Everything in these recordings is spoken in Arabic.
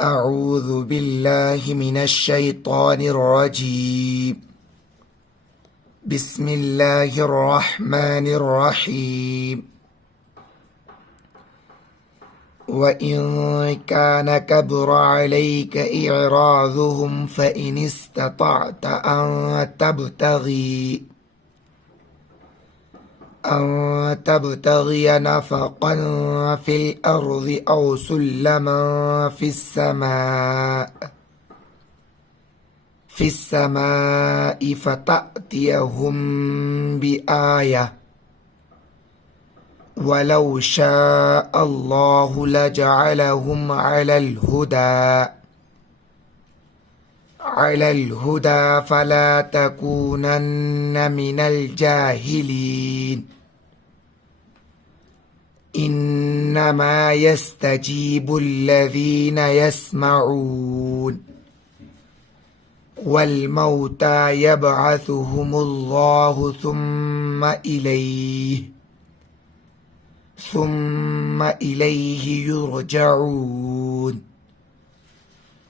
أعوذ بالله من الشيطان الرجيم. بسم الله الرحمن الرحيم. وإن كان كبر عليك إعراضهم فإن استطعت أن تبتغي نفقا في الأرض أو سلما في السماء فتأتيهم بآية ولو شاء الله لجعلهم على الهدى فلا تكونن من الجاهلين. إنما يستجيب الذين يسمعون والموتى يبعثهم الله ثم إليه يرجعون.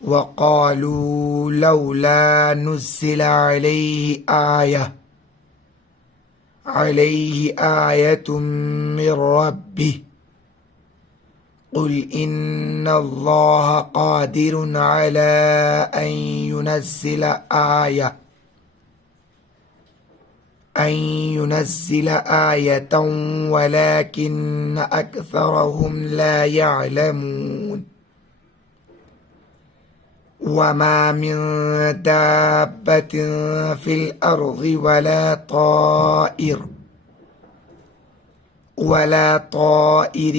وقالوا لولا نزل عليه آية من ربه قل إن الله قادر على أن ينزل آية ولكن أكثرهم لا يعلمون. وما من دابة في الأرض ولا طائر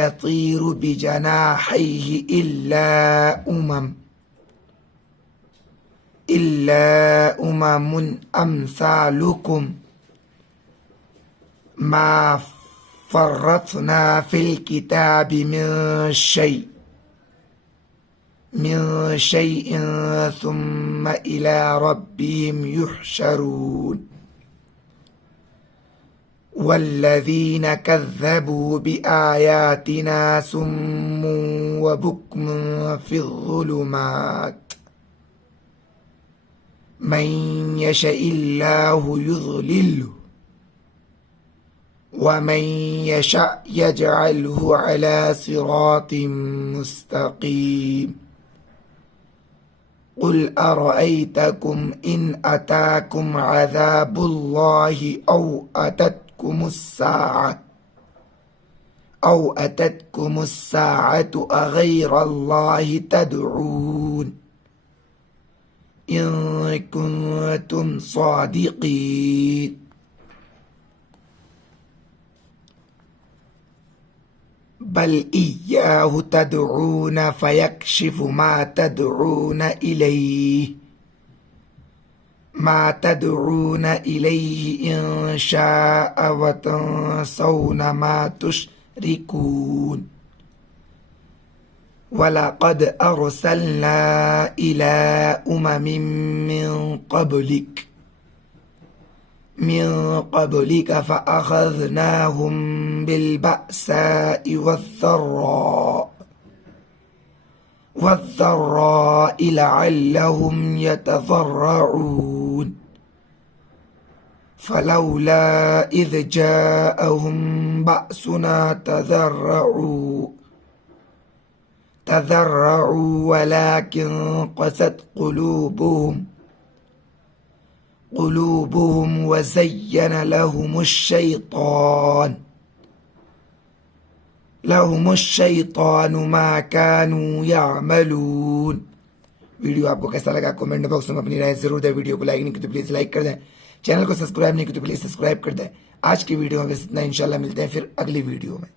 يطير بجناحيه إلا أمم أمثالكم ما فرطنا في الكتاب من شيء ثم إلى ربهم يحشرون. والذين كذبوا بآياتنا صم وبكم في الظلمات من يشاء الله يضلله ومن يشاء يجعله على صراط مستقيم. قل أرأيتكم إن أتاكم عذاب الله أو أتتكم الساعة أغير الله تدعون إن كنتم صادقين. بل إياه تدعون فيكشف ما تدعون إليه إن شاء وتنسون ما تشركون. ولقد أرسلنا إلى أمم من قبلك فأخذناهم بالبأساء والضراء لعلهم يتضرعون. فلولا إذ جاءهم بأسنا تضرعوا ولكن قست قلوبهم وزين لهم الشيطان ما كانوا يعملون. वीडियो आपको कैसा लगा कमेंट बॉक्स में अपनी राय जरूर दें। वीडियो को लाइक नहीं की तो प्लीज लाइक कर दें। चैनल को सब्सक्राइब नहीं की तो प्लीज सब्सक्राइब कर दें। आज की वीडियो में बस इतना। इंशाल्लाह मिलते हैं फिर अगली वीडियो में।